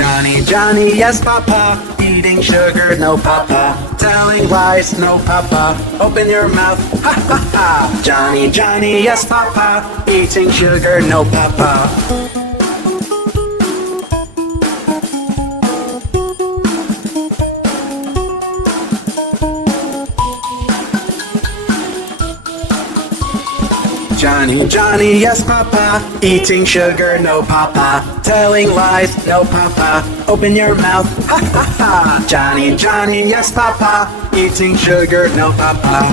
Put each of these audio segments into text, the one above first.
Johnny, Johnny, yes, Papa. Eating sugar, no, Papa. Telling lies, no, Papa. Open your mouth, ha, ha, ha. Johnny, Johnny, yes, Papa. Eating sugar, no, Papa. Johnny, Johnny, yes, Papa. Eating sugar, no, Papa. Telling lies, no, Papa. Open your mouth, ha, ha, ha. Johnny, Johnny, yes, Papa. Eating sugar, no, Papa.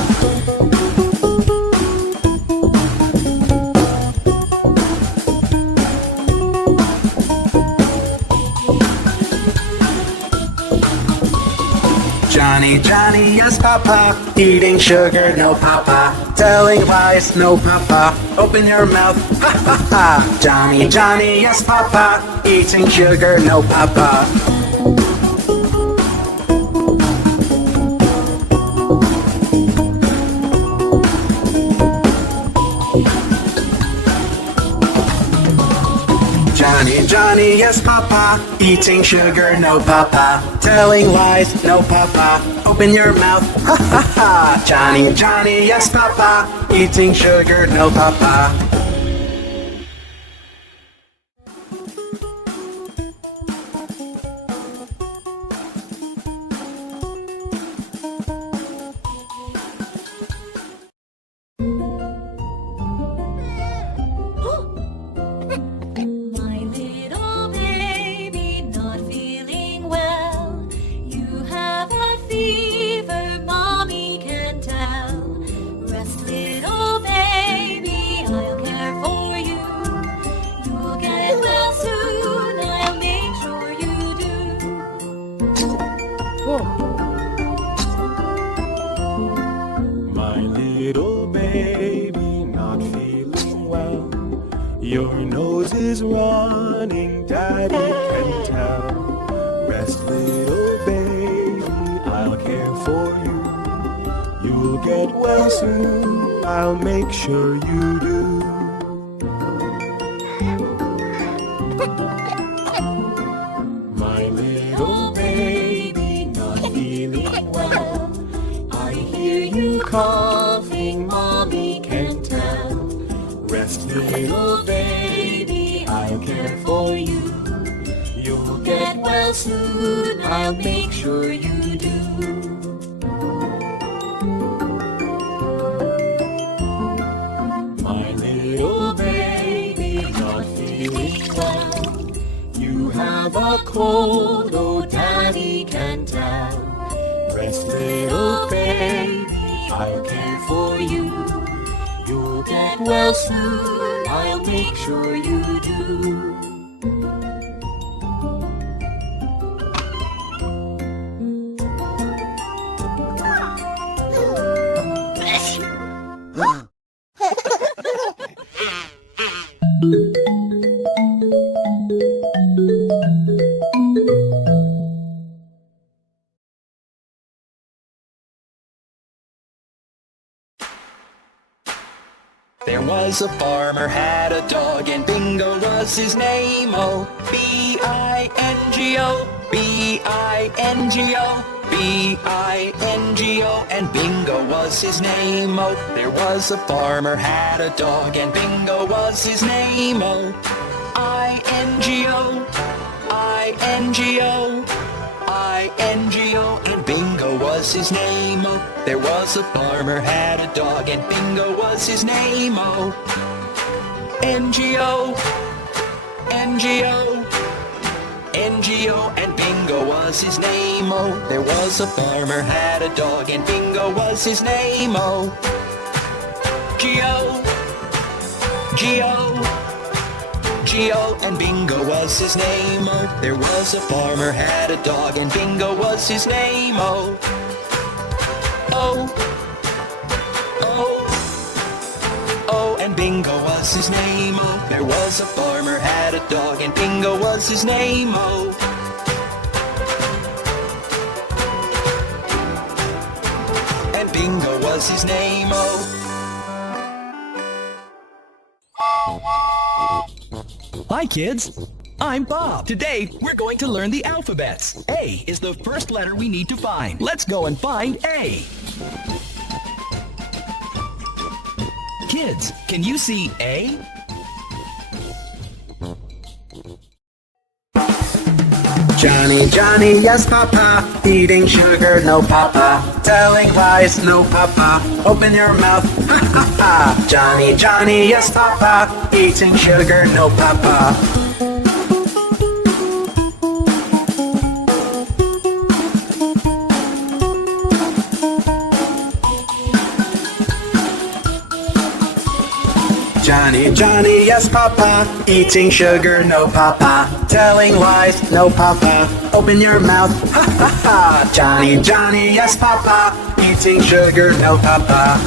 Johnny, Johnny, yes, Papa. Eating sugar, no, Papa. Telling lies, no, Papa. Open your mouth, ha, ha, ha. Johnny, Johnny, yes, Papa. Eating sugar, no, Papa. Johnny, Johnny, yes, Papa. Eating sugar, no, Papa. Telling lies, no, Papa. Open your mouth, ha, ha, ha. Johnny, Johnny, yes, Papa. Eating sugar, no, Papa. My little baby not feeling well. You have a fever, mommy can tell. Rest, little baby, I'll care for you. You'll get well soon, I'll make sure you do. My little baby not feeling well. Your nose is running, Daddy can tell. Rest, little baby, I'll care for you. You'll get well soon, I'll make sure you do. My little baby not feeling well. I hear you coughing, mommy can tell. Rest, little baby, I'll care for you. You'll get well soon, I'll make sure you do. My little baby not feeling well. You have a cold, oh, Daddy can tell. Rest, little baby, I'll care for you. You'll get well soon, I'll make sure you do. There was a farmer had a dog and Bingo was his name. Oh, B-I-N-G-O, B-I-N-G-O, B-I-N-G-O, and Bingo was his name. Oh, there was a farmer had a dog and Bingo was his name. Oh, I-N-G-O, I-N-G-O, I-N-G-O, and Bingo was his name. Oh, there was a farmer had a dog and Bingo was his name. Oh, N-G-O, N-G-O, N-G-O, and Bingo was his name. Oh, there was a farmer had a dog and Bingo was his name. Oh, G-O, G-O, G-O, and Bingo was his name. Oh, there was a farmer had a dog and Bingo was his name. Oh, O, O, O, and Bingo was his name. Oh, there was a farmer had a dog and Bingo was his name. Oh, and Bingo was his name. Oh. Hi, kids. I'm Bob. Today, we're going to learn the alphabets. A is the first letter we need to find. Let's go and find A. Kids, can you see A? Johnny, Johnny, yes, Papa. Eating sugar, no, Papa. Telling lies, no, Papa. Open your mouth, ha, ha, ha. Johnny, Johnny, yes, Papa. Eating sugar, no, Papa. Johnny, Johnny, yes, Papa. Eating sugar, no, Papa. Telling lies, no, Papa. Open your mouth, ha, ha, ha. Johnny, Johnny, yes, Papa. Eating sugar, no, Papa.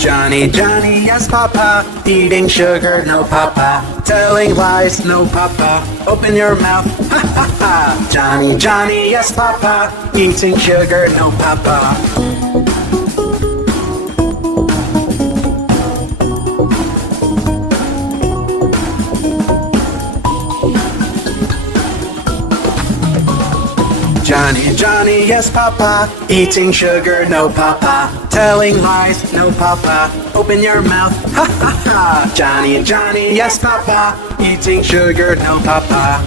Johnny, Johnny, yes, Papa. Eating sugar, no, Papa. Telling lies, no, Papa. Open your mouth, ha, ha, ha. Johnny, Johnny, yes, Papa. Eating sugar, no, Papa. Johnny, Johnny, yes, Papa. Eating sugar, no, Papa. Telling lies, no, Papa. Open your mouth, ha, ha, ha. Johnny, Johnny, yes, Papa. Eating sugar, no, Papa.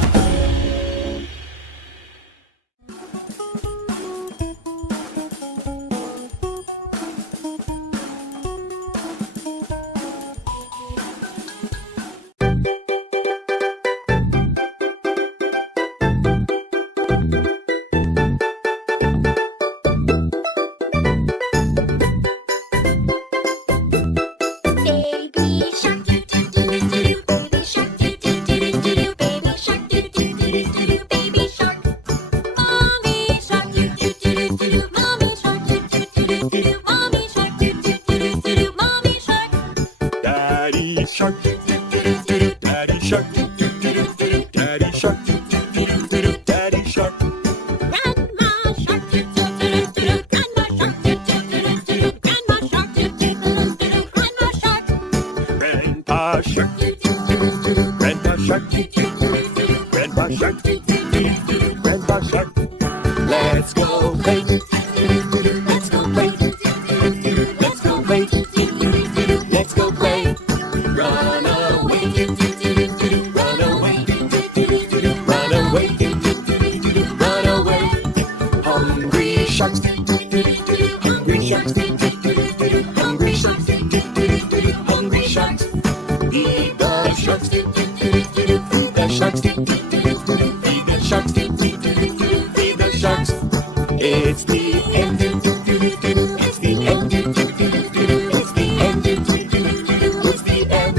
Baby shark, do do do do do. Baby shark, do do do do do. Baby shark, do do do do do. Baby shark. Mommy shark, do do do do do. Mommy shark, do do do do do. Mommy shark, do do do do do. Mommy shark. Daddy shark, do do do do do. Daddy shark, do do do do do. Daddy shark, do do do do do. Daddy shark. Grandma shark, do do do do do. Grandma shark, do do do do do. Grandma shark, do do do do do. Grandma shark. Grandpa shark, Do do do do do. Grandpa shark, Do do do do do. Grandpa shark, Do do do do do. Grandpa shark. Let's go play. Let's go play. Let's go play. Let's go play. Run away. Run away. Run away. Run away. Hungry sharks. Hungry sharks. Hungry sharks. Hungry sharks. Feed the sharks. Feed the sharks. Feed the sharks. Feed the sharks. It's the end. It's the end. It's the end. It's the end.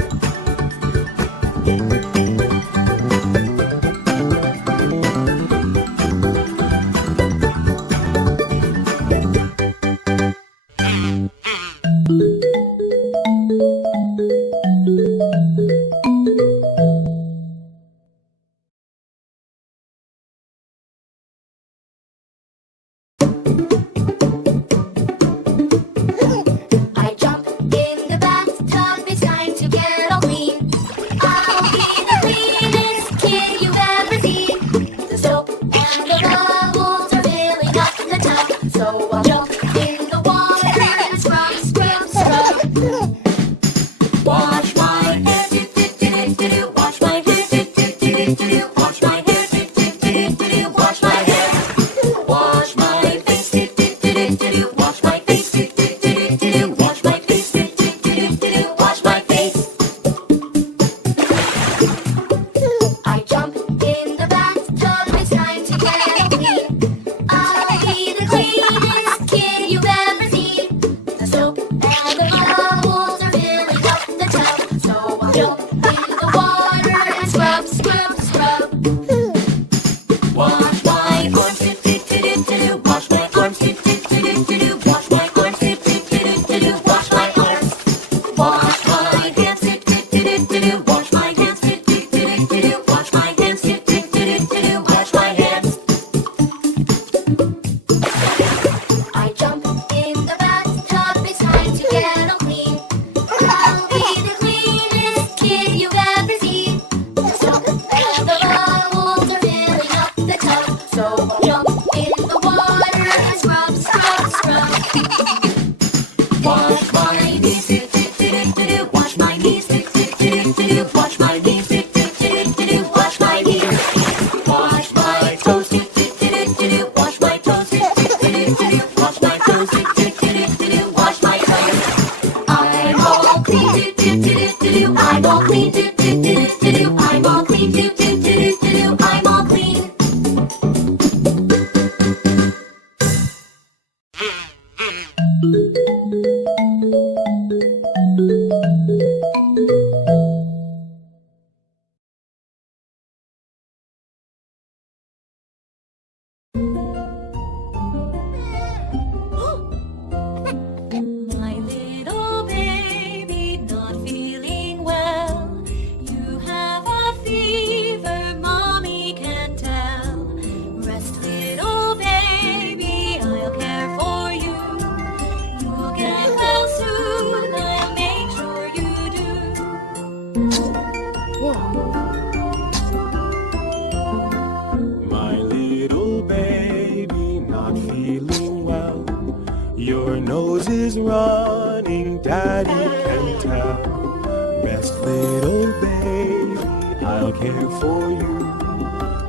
is running, Daddy can tell. Rest, little baby, I'll care for you.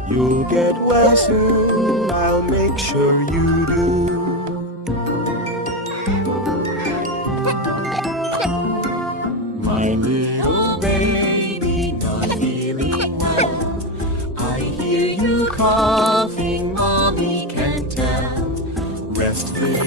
You'll get well soon, I'll make sure you do. My little baby, not feeling well. I hear you coughing, Mommy can tell. Rest, little